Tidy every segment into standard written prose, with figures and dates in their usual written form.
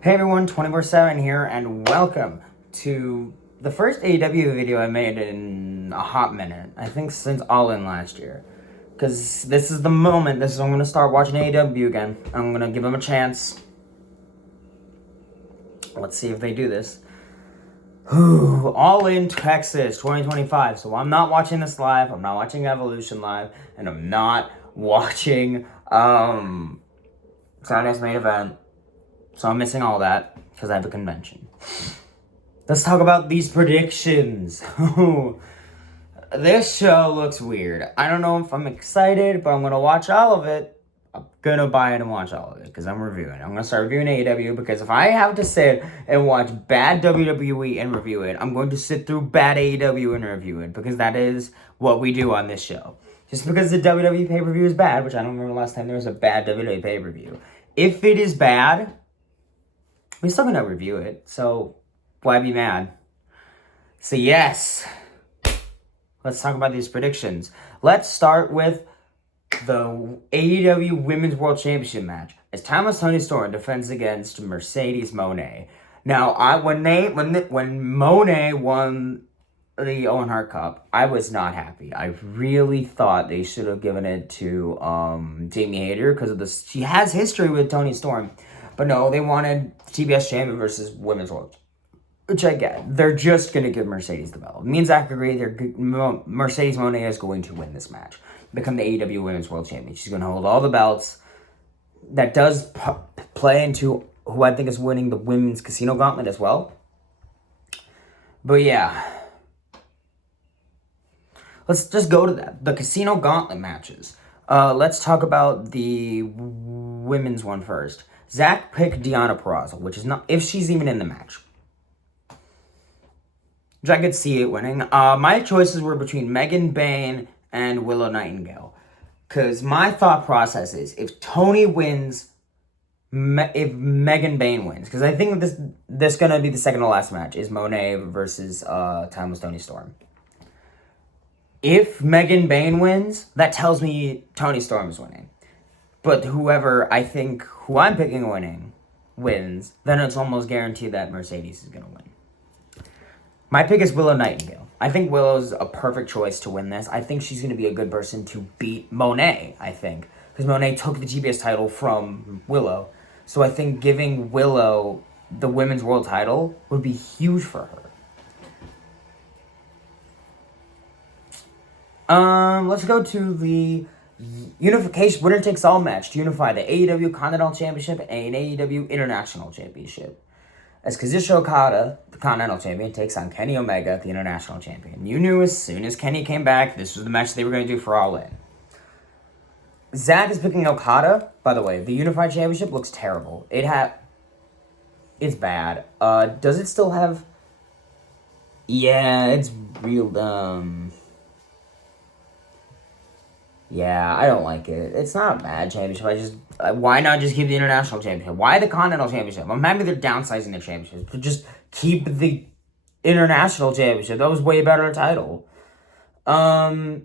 Hey everyone, 24/7 here, and welcome to the first AEW video I made in a hot minute. I think since All In last year. Because this is the moment, I'm going to start watching AEW again. I'm going to give them a chance. Let's see if they do this. All In Texas 2025. So I'm not watching this live, I'm not watching Evolution live, and I'm not watching Saturday's main event. So I'm missing all that because I have a convention. Let's talk about these predictions. This show looks weird. I don't know if I'm excited, but I'm going to watch all of it. I'm going to buy it and watch all of it because I'm reviewing. I'm going to start reviewing AEW because if I have to sit and watch bad WWE and review it, I'm going to sit through bad AEW and review it because that is what we do on this show. Just because the WWE pay-per-view is bad, which I don't remember the last time there was a bad WWE pay-per-view. If it is bad, we're still going to review it, so why be mad? So yes, let's talk about these predictions. Let's start with the AEW Women's World Championship match as Tony Storm defends against Mercedes Moné. Now, when Moné won the Owen Hart Cup, I was not happy. I really thought they should have given it to Jamie Hayter because of this. She has history with Tony Storm, but no, they wanted TBS champion versus Women's World. Which I get. They're just going to give Mercedes the belt. Me and Zach agree Mercedes Moné is going to win this match. Become the AEW Women's World Champion. She's going to hold all the belts. That does play into who I think is winning the Women's Casino Gauntlet as well. But yeah. Let's just go to that. The Casino Gauntlet matches. Let's talk about the women's one first. Zach picked Deonna Purrazzo, which is not, if she's even in the match, which I could see it winning. My choices were between Megan Bayne and Willow Nightingale. Because my thought process is, if Tony wins, if Megan Bayne wins, because I think this going to be the second to last match, is Monet versus Timeless Tony Storm. If Megan Bayne wins, that tells me Tony Storm is winning. But who I'm picking winning wins, then it's almost guaranteed that Mercedes is going to win. My pick is Willow Nightingale. I think Willow's a perfect choice to win this. I think she's going to be a good person to beat Monet, I think. Because Monet took the TBS title from Willow. So I think giving Willow the Women's World title would be huge for her. Let's go to the unification winner takes all match to unify the AEW Continental Championship and AEW International Championship. As Kazuchika Okada, the Continental Champion, takes on Kenny Omega, the International Champion. You knew as soon as Kenny came back, this was the match they were going to do for All In. Zach is picking Okada. By the way, the Unified Championship looks terrible. It's bad. Does it still have... Yeah, it's real dumb. Yeah, I don't like it. It's not a bad championship. Why not just keep the International Championship? Why the Continental Championship? I'm happy they're downsizing the championship, but just keep the International Championship. That was way better title. Zach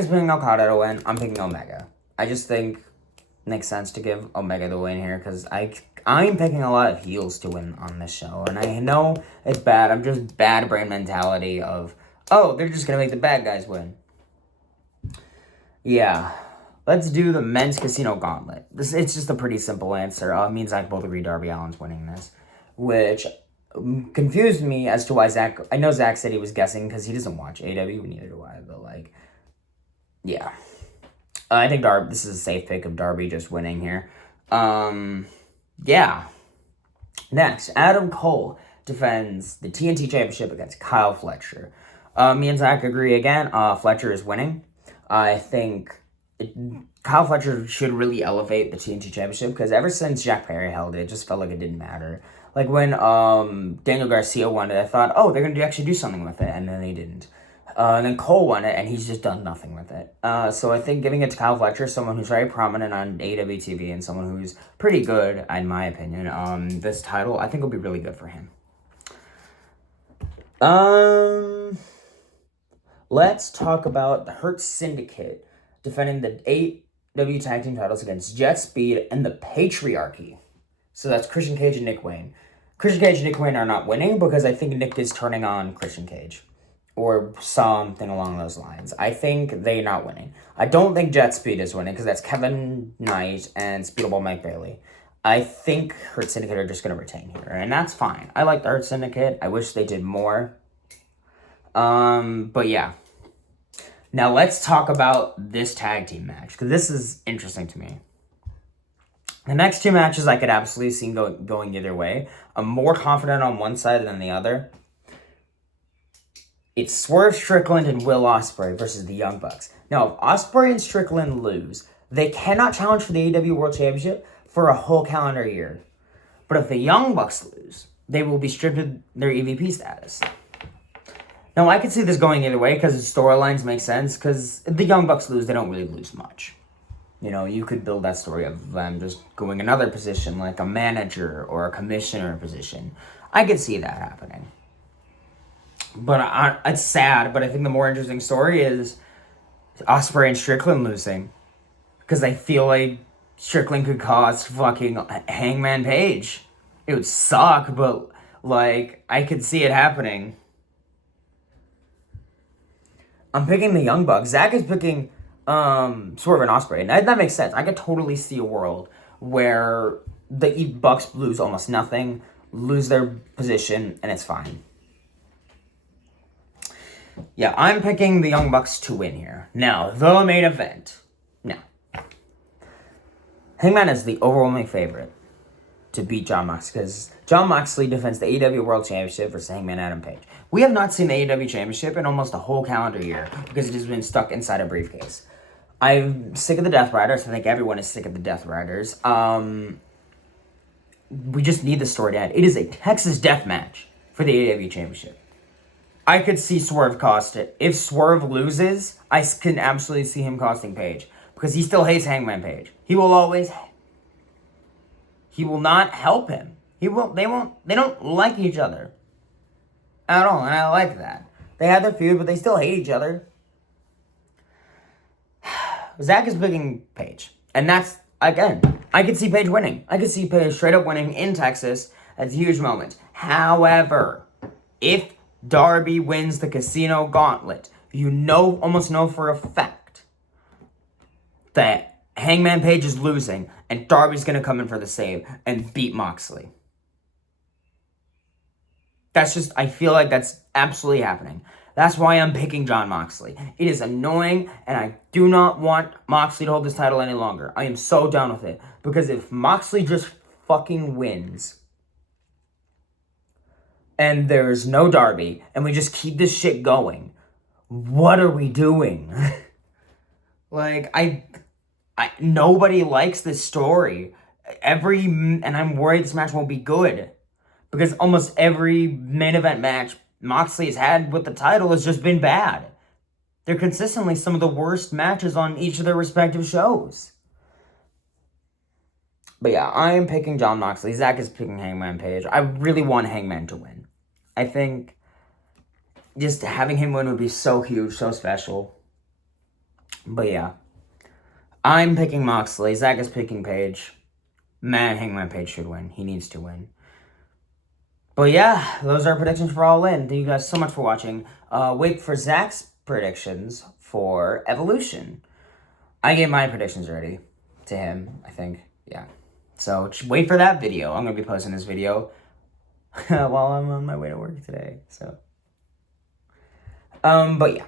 is picking Okada to win. I'm picking Omega. I just think it makes sense to give Omega the win here because I'm picking a lot of heels to win on this show, and I know it's bad. I'm just bad brain mentality of, oh, they're just going to make the bad guys win. Yeah. Let's do the men's casino gauntlet. It's just a pretty simple answer. Me and Zach both agree Darby Allin's winning this. Which confused me as to why Zach... I know Zach said he was guessing because he doesn't watch AEW, neither do I. But, yeah. I think this is a safe pick of Darby just winning here. Yeah. Next, Adam Cole defends the TNT Championship against Kyle Fletcher. Me and Zach agree again. Fletcher is winning. I think Kyle Fletcher should really elevate the TNT Championship because ever since Jack Perry held it, it just felt like it didn't matter. Like when Daniel Garcia won it, I thought, oh, they're going to actually do something with it, and then they didn't. And then Cole won it, and he's just done nothing with it. So I think giving it to Kyle Fletcher, someone who's very prominent on AEW TV and someone who's pretty good, in my opinion, this title, I think will be really good for him. Let's talk about the Hurt Syndicate defending the Tag Team titles against Jet Speed and the Patriarchy. So that's Christian Cage and Nick Wayne. Christian Cage and Nick Wayne are not winning because I think Nick is turning on Christian Cage. Or something along those lines. I think they're not winning. I don't think Jet Speed is winning because that's Kevin Knight and Speedball Mike Bailey. I think Hurt Syndicate are just going to retain here, and that's fine. I like the Hurt Syndicate. I wish they did more. But yeah. Now let's talk about this tag team match, because this is interesting to me. The next two matches I could absolutely see going either way. I'm more confident on one side than the other. It's Swerve Strickland and Will Ospreay versus the Young Bucks. Now, if Ospreay and Strickland lose, they cannot challenge for the AEW World Championship for a whole calendar year. But if the Young Bucks lose, they will be stripped of their EVP status. Now, I could see this going either way because the storylines make sense, because if the Young Bucks lose, they don't really lose much. You know, you could build that story of them just going another position, like a manager or a commissioner position. I could see that happening. But it's sad, but I think the more interesting story is Ospreay and Strickland losing. Because I feel like Strickland could cost fucking Hangman Page. It would suck, but, like, I could see it happening. I'm picking the Young Bucks. Zach is picking Swerve and Ospreay. And that makes sense. I could totally see a world where the Bucks lose almost nothing, lose their position, and it's fine. Yeah, I'm picking the Young Bucks to win here. Now, the main event. Now, Hangman is the overwhelming favorite to beat Jon Moxley, because Jon Moxley defends the AEW World Championship versus Hangman Adam Page. We have not seen the AEW Championship in almost a whole calendar year because it has been stuck inside a briefcase. I'm sick of the Death Riders. I think everyone is sick of the Death Riders. We just need the story to end. It is a Texas death match for the AEW Championship. I could see Swerve cost it. If Swerve loses, I can absolutely see him costing Page. Because he still hates Hangman Page. He will not help him. They don't like each other. At all, and I like that. They have their feud, but they still hate each other. Zach is picking Page. And that's, again, I could see Page winning. I could see Page straight up winning in Texas. That's a huge moment. However, if Darby wins the Casino Gauntlet, almost know for a fact that Hangman Page is losing and Darby's going to come in for the save and beat Moxley. I feel like that's absolutely happening. That's why I'm picking Jon Moxley. It is annoying, and I do not want Moxley to hold this title any longer. I am so done with it. Because if Moxley just fucking wins, and there's no Darby, and we just keep this shit going, what are we doing? Nobody likes this story. And I'm worried this match won't be good. Because almost every main event match Moxley has had with the title has just been bad. They're consistently some of the worst matches on each of their respective shows. But yeah, I am picking Jon Moxley. Zach is picking Hangman Page. I really want Hangman to win. I think just having him win would be so huge, so special. But yeah, I'm picking Moxley. Zach is picking Page. Man, Hangman Page should win. He needs to win. But yeah, those are predictions for All In. Thank you guys so much for watching. Wait for Zach's predictions for Evolution. I gave my predictions already to him, I think. Yeah. So wait for that video. I'm going to be posting this video while I'm on my way to work today. So, but yeah,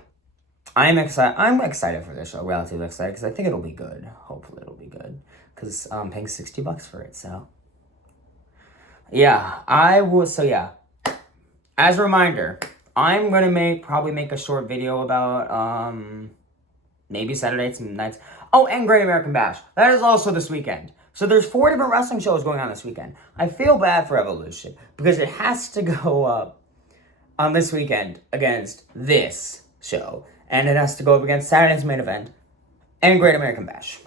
I'm excited. I'm excited for this show. Relatively excited because I think it'll be good. Hopefully it'll be good because I'm paying $60 for it. So yeah, I will. So yeah, as a reminder, I'm gonna probably make a short video about maybe Saturdays and nights. Oh, and Great American Bash. That is also this weekend. So there's 4 different wrestling shows going on this weekend. I feel bad for Evolution because it has to go up on this weekend against this show. And it has to go up against Saturday's main event and Great American Bash.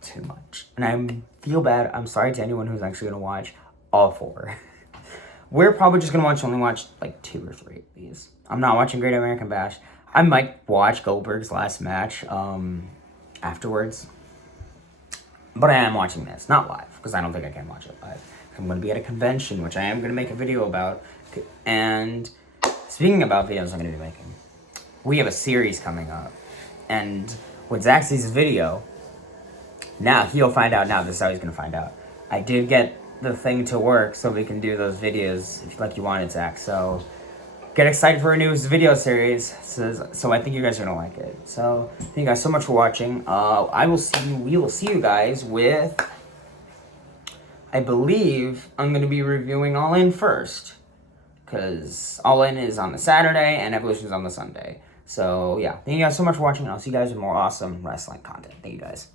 Too much. And I feel bad. I'm sorry to anyone who's actually going to watch all 4. We're probably just going to only watch like 2 or 3 of these. I'm not watching Great American Bash. I might watch Goldberg's last match afterwards. But I am watching this, not live, because I don't think I can watch it live. I'm going to be at a convention, which I am going to make a video about. And speaking about videos I'm going to be making, we have a series coming up. And when Zach sees this video, now he'll find out now. This is how he's going to find out. I did get the thing to work so we can do those videos like you wanted, Zach. So get excited for a new video series. So I think you guys are going to like it. So thank you guys so much for watching. We will see you guys with, I believe I'm going to be reviewing All In first. Because All In is on the Saturday and Evolution is on the Sunday. So yeah, thank you guys so much for watching. I'll see you guys with more awesome wrestling content. Thank you guys.